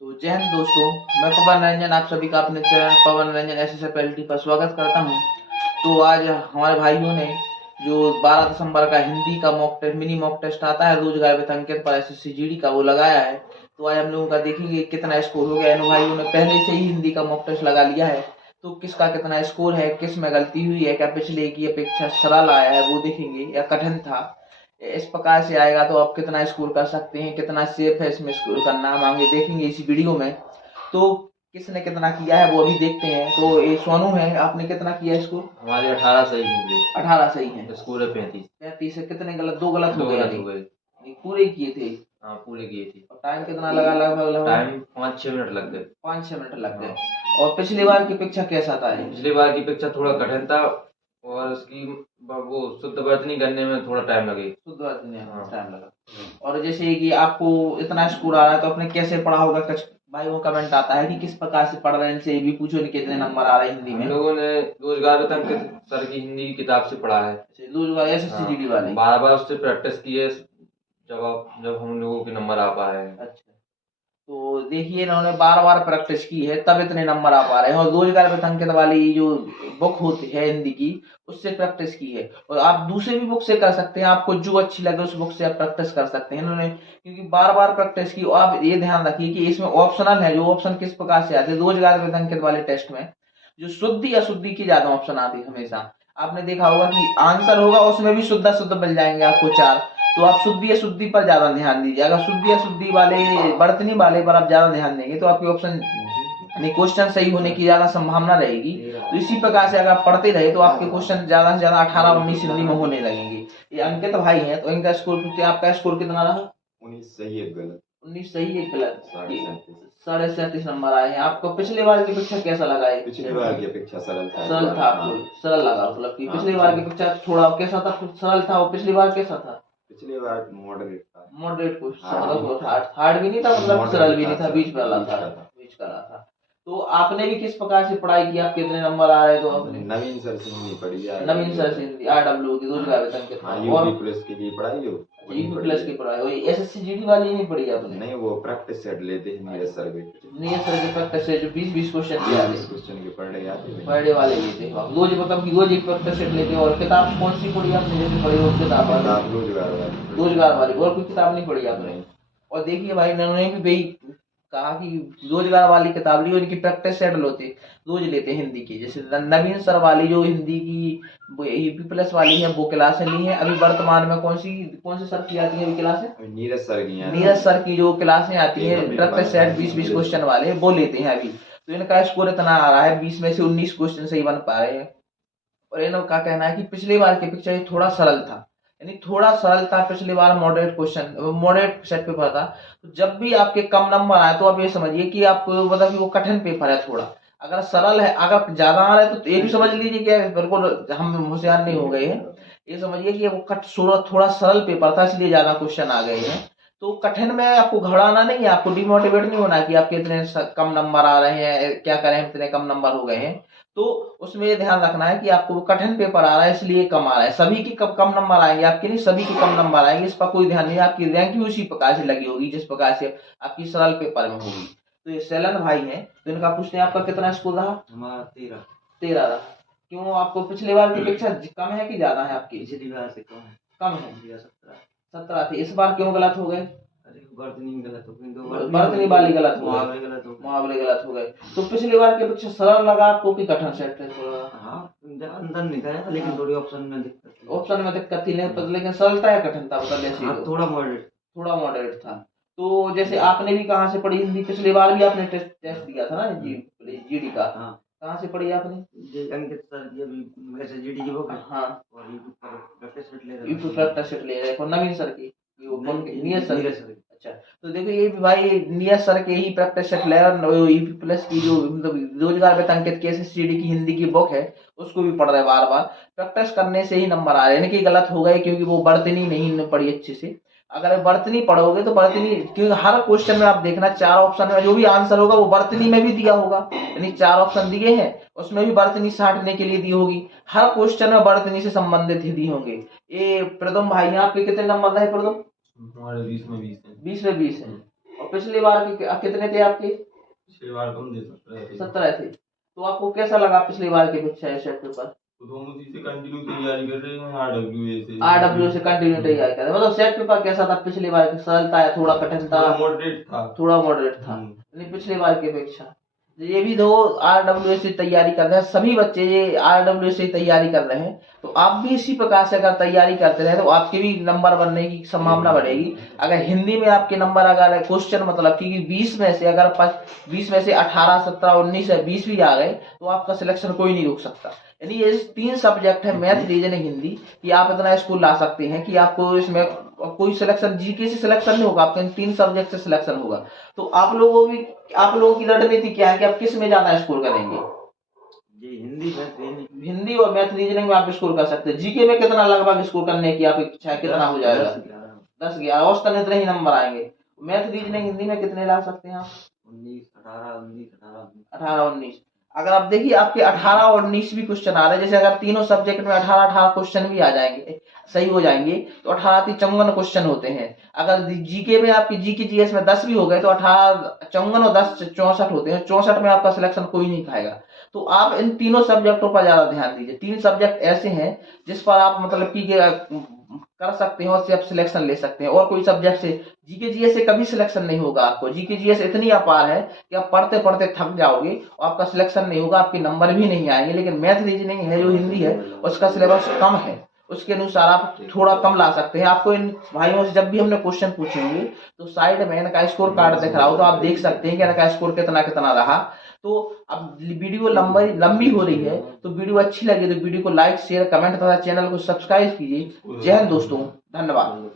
तो जय हिंद दोस्तों, मैं पवन रंजन आप सभी का अपने चैनल पवन रंजन एसएसएफएलटी पर स्वागत करता हूं। तो आज हमारे भाइयों ने जो 12 दिसंबर का हिंदी का mock test mini mock test आता है रोजगार वेतन अंकित पर एसएससी जीडी का, वो लगाया है। तो आज हम लोगों का देखेंगे कितना स्कोर हो गया। इन भाइयों ने पहले से ही हिंदी का मॉक टेस्ट लगा लिया है, तो किसका कितना स्कोर है, किस में गलती हुई है, क्या पिछले की अपेक्षा सरल आया है वो देखेंगे या कठिन था। इस प्रकार से आएगा तो आप कितना स्कोर कर सकते हैं, कितना सेफ है इसमें स्कोर करना, हम आगे देखेंगे इसी वीडियो में। तो किसने कितना किया है वो अभी देखते हैं। तो ये सोनू है, आपने कितना किया स्कोर? हमारे 18 सही होंगे। 18 सही है, स्कोर है 35। 35 है, कितने गलत? दो गलत हो दो गए गलत अभी। हो गए। ये पूरे किए थे? हाँ पूरे किए थे। और टाइम कितना लगा? लगभग टाइम 5-6 मिनट लग गए। 5-6 मिनट लग गए। और पिछली बार की अपेक्षा कैसा था ये? पिछली बार की अपेक्षा थोड़ा कठिन था और उसकी वो शुद्ध वर्तनी करने में थोड़ा टाइम लगे। शुद्ध वर्तनी में हाँ। टाइम लगा। और जैसे कि आपको इतना स्कोर आ रहा है तो आपने कैसे पढ़ा होगा? कुछ भाइयों का कमेंट आता है कि किस प्रकार से पढ़ रहे हैं, इनसे ये भी पूछो नहीं कितने नंबर आ रहे हैं हिंदी हम में। लोगों ने रोजगार वेतन के सर की हिंदी की किताब से पढ़ा है। रोजगार एसएससी जीडी वाले। बार बार उससे प्रैक्टिस की है जब हम लोगों के नंबर आ पाए हैं। अच्छा, तो देखिए इन्होंने बार बार प्रैक्टिस की है तब इतने नंबर आ पा रहे हैं। और रोजगार वेतन अंकित वाली जो बुक होती है हिंदी की, उससे प्रैक्टिस की है। और आप दूसरे भी बुक से कर सकते हैं, आपको जो अच्छी लगे उस बुक से आप प्रैक्टिस कर सकते हैं। इन्होंने क्योंकि बार बार प्रैक्टिस की। और आप ये ध्यान रखिए कि इसमें ऑप्शनल है, जो ऑप्शन किस प्रकार से आते हैं रोजगार वेतन अंकित वाले टेस्ट में, जो शुद्धि अशुद्धि की ज्यादा ऑप्शन आती है हमेशा। आपने देखा होगा कि आंसर होगा उसमें भी शुद्ध अशुद्ध मिल जाएंगे आपको 4। तो आप शुद्धि अशुद्धि पर ज्यादा ध्यान दीजिए। अगर शुद्धि अशुद्धि वाले वर्तनी वाले पर आप ज्यादा ध्यान देंगे तो आपके ऑप्शन यानी क्वेश्चन सही होने की ज्यादा संभावना रहेगी। तो इसी प्रकार से अगर आप पढ़ते रहे तो आपके क्वेश्चन ज्यादा से ज्यादा 18-19 हिंदी में होने लगेंगे। ये अंकित भाई हैं तो इनका स्कोर, आपका स्कोर कितना रहा? 19 सही एक गलत। 19 सही एक गलत, 37 नंबर आए हैं आपको। पिछले बार की अपेक्षा कैसा लगा? पिछली बार की अपेक्षा सरल था। सरल था आपको? सरल लगा मतलब कि पिछली बार की अपेक्षा थोड़ा कैसा था? सरल था। और पिछली बार कैसा था? पिछली बार मॉडरेट था। मॉडरेट कुछ मतलब हार्ड भी नहीं था, मतलब सरल भी नहीं था, बीच में वाला था, बीच का रहा था। तो आपने भी किस प्रकार से पढ़ाई की? आप कितने नंबर आ रहे? तो आपने नवीन सर से हिंदी पढ़ी है। नवीन सर से हिंदी आरडब्ल्यू की रोजगार वेतन के था। यूपी पुलिस के लिए पढ़ाई हो। यूपी प्लस की पढ़ाई वही एसएससी जीडी वाली नहीं पढ़ी आपने? नहीं, वो प्रैक्टिस सेट लेते हैं नीरज सर के। नीरज सर के प्रैक्टिस से जो 20-20 क्वेश्चन किया थे, 20 क्वेश्चन के पर डे आते हैं। पर डे वाले लेते हैं रोज, मतलब कि रोज एक प्रैक्टिस सेट लेते हैं। और किताब कौन सी पढ़ी आपने? जैसे पढ़ी हो किताब रोजगार वाली, और कोई किताब नहीं पढ़ी आपने? और देखिए भाई इन्होंने भी भाई कहा कि रोजगार वाली किताब ली, उनकी प्रैक्टिस सेट रोज लेते हैं हिंदी की। जैसे नवीन सर वाली जो हिंदी की यूपी प्लस वाली है वो क्लासें ली हैं अभी वर्तमान में। कौन से सर की आती है अभी क्लासें? नीरज सर की जो क्लासें आती है प्रैक्टिस सेट 20-20 क्वेश्चन वाले वो लेते हैं अभी। तो इनका स्कोर इतना आ रहा है, 20 में से 19 क्वेश्चन सही बन पा रहे हैं। और इनका कहना है कि पिछली बार की अपेक्षा ये थोड़ा सरल था, यानी थोड़ा सरल था। पिछली बार मॉडरेट सेट पेपर था। तो जब भी आपके कम नंबर आए तो आप ये समझिए कि आप मतलब कि वो कठिन पेपर है थोड़ा। अगर सरल है, अगर ज्यादा आ रहा है तो ये भी समझ लीजिए कि बिल्कुल हम होशियार नहीं हो गए हैं। ये समझिए कि वो थोड़ा सरल पेपर था इसलिए ज्यादा क्वेश्चन आ गए हैं। तो कठिन में आपको घबराना नहीं है, आपको डिमोटिवेट नहीं होना कि आपके इतने कम नंबर आ रहे हैं, क्या करें हम इतने कम नंबर हो गए हैं। तो उसमें ये ध्यान रखना है कि आपको कठिन पेपर आ रहा है इसलिए कम आ रहा है। सभी की कम नंबर आएंगे आपके नहीं, सभी के कम नंबर आएंगे, इस पर कोई ध्यान नहीं है। आपकी रैंक भी उसी प्रकार से लगी होगी जिस प्रकार से आपकी सरल पेपर में होगी। तो ये सेलन भाई हैं तो इनका पूछते हैं आपका कितना स्कोर रहा? हमारा 13। 13 रहा। क्यों आपको पिछले बार की अपेक्षा कम है कि ज्यादा है आपकी? पिछली बार से कम है। कम है, 17 थे। इस बार क्यों गलत हो गए? वर्तनी गलत हो गई, वर्तनी वाली गलत हो मुहावरे गए, मुहावरे गलत हो गए। तो पिछली बार की अपेक्षा सरल लगा आपको कि कठिन सेट है थोड़ा? हाँ अंदर निकला था लेकिन थोड़ी ऑप्शन में दिक्कत थी, लेकिन सरलता है कठिनता बता जैसे थोड़ा मॉडरेट था। तो जैसे आपने भी कहाँ से पढ़ी हिंदी? पिछली बार भी आपने टेस्ट दिया था ना जीडी का? कहाँ से पढ़ी आपने? अंकित सर की अभी वैसे जीडी की बुक है। हाँ, और यूट्यूब प्रैक्टिस सेट ले रहे हैं नवीन सर की, नीरज सर। अच्छा, तो देखो ये भी भाई नीरज सर के ही प्रैक्टिस सेट ले और यूपी प्लस की जो मतलब रोजगार वेतन अंकित की एसएससीडी की हिंदी की बुक है उसको भी पढ़ रहे हैं। बार बार प्रैक्टिस करने से ही नंबर आ रहे हैं। इनकी गलत हो गए क्योंकि वो वर्तनी नहीं पढ़ी अच्छे से। अगर वर्तनी पढ़ोगे तो वर्तनी, क्योंकि हर क्वेश्चन में आप देखना 4 ऑप्शन में जो भी आंसर होगा वो वर्तनी में भी दिया होगा। यानी 4 ऑप्शन दिए हैं उसमें भी वर्तनी छांटने के लिए दी होगी। हर क्वेश्चन में वर्तनी से संबंधित ही दी होंगे। ये प्रदम भाई आपके कितने नंबर रहे? प्रदम 20 में 20 है। 20 में 20 है। और पिछली बार के कितने थे आपके? पिछली बार कम दे 17 थे। तो आपको कैसा लगा पिछली बार की परीक्षा सेट पेपर? तो हम उसी से कंटिन्यू तैयारी कर रहे हैं, आरडब्ल्यूए से। आरडब्ल्यू से कंटिन्यू तैयारी कर रहे हैं। मतलब सेट पेपर कैसा था पिछली बार की? सरल था या थोड़ा कठिन था? थोड़ा मॉडरेट था। नहीं, पिछली बार की अपेक्षा ये भी दो आरडब्ल्यू से तैयारी कर रहे हैं, सभी बच्चे ये आरडब्ल्यू से तैयारी कर रहे हैं। तो आप भी इसी प्रकार से अगर तैयारी करते रहे तो आपके भी नंबर बनने की संभावना बढ़ेगी। अगर हिंदी में आपके नंबर अगर क्वेश्चन मतलब कि 20 में से अगर 20 में से 18, 17, 19 या 20 भी आ गए तो आपका सिलेक्शन कोई नहीं रोक सकता। यानी ये 3 सब्जेक्ट है, मैथ, रीजनिंग, हिंदी, कि आप इतना स्कोर ला सकते हैं कि आपको इसमें कोई सिलेक्शन जीके से सिलेक्शन नहीं होगा, आपके इन 3 सब्जेक्ट से सिलेक्शन होगा। तो आप लोगों की रणनीति क्या है कि आप किस में ज्यादा स्कोर करेंगे? जी, हिंदी और मैथ, रीजनिंग में आप स्कोर कर सकते हैं। जीके में कितना लगभग स्कोर करने की आपकी इच्छा है, कितना हो जाएगा? 10, 11 औसतन इतने ही नंबर आएंगे। मैथ, रीजनिंग, हिंदी में कितने ला सकते हैं आप? 18, 19। अगर आप देखिए आपके 18 और 19 भी क्वेश्चन आ रहे हैं, जैसे अगर तीनों सब्जेक्ट में 18 क्वेश्चन भी आ जाएंगे, सही हो जाएंगे, तो 18 क्वेश्चन होते हैं। अगर जीके में आपकी जीके जीएस में 10 भी हो गए तो 18 और 10 64 होते हैं। 64 में आपका सिलेक्शन कोई नहीं खाएगा। तो आप इन तीनों सब्जेक्टों पर ज्यादा ध्यान दीजिए। 3 सब्जेक्ट ऐसे हैं जिस पर आप मतलब कि कर सकते हैं और उससे आप सिलेक्शन ले सकते हैं। और कोई सब्जेक्ट से जीके जीएस से कभी सिलेक्शन नहीं होगा आपको। जीके जीएस इतनी अपार है कि आप पढ़ते पढ़ते थक जाओगे और आपका सिलेक्शन नहीं होगा, आपके नंबर भी नहीं आएंगे। लेकिन मैथ, रीजनिंग है जो हिंदी है उसका सिलेबस कम है, उसके अनुसार आप थोड़ा कम ला सकते हैं। आपको इन भाइयों से जब भी हमने क्वेश्चन पूछेंगे तो साइड में इनका स्कोर कार्ड दिख रहा हो तो आप देख सकते हैं कि इनका स्कोर कितना कितना रहा। तो अब वीडियो लंबी हो रही है, तो वीडियो अच्छी लगी तो वीडियो को लाइक, शेयर, कमेंट तथा चैनल को सब्सक्राइब कीजिए। जय हिंद दोस्तों, धन्यवाद।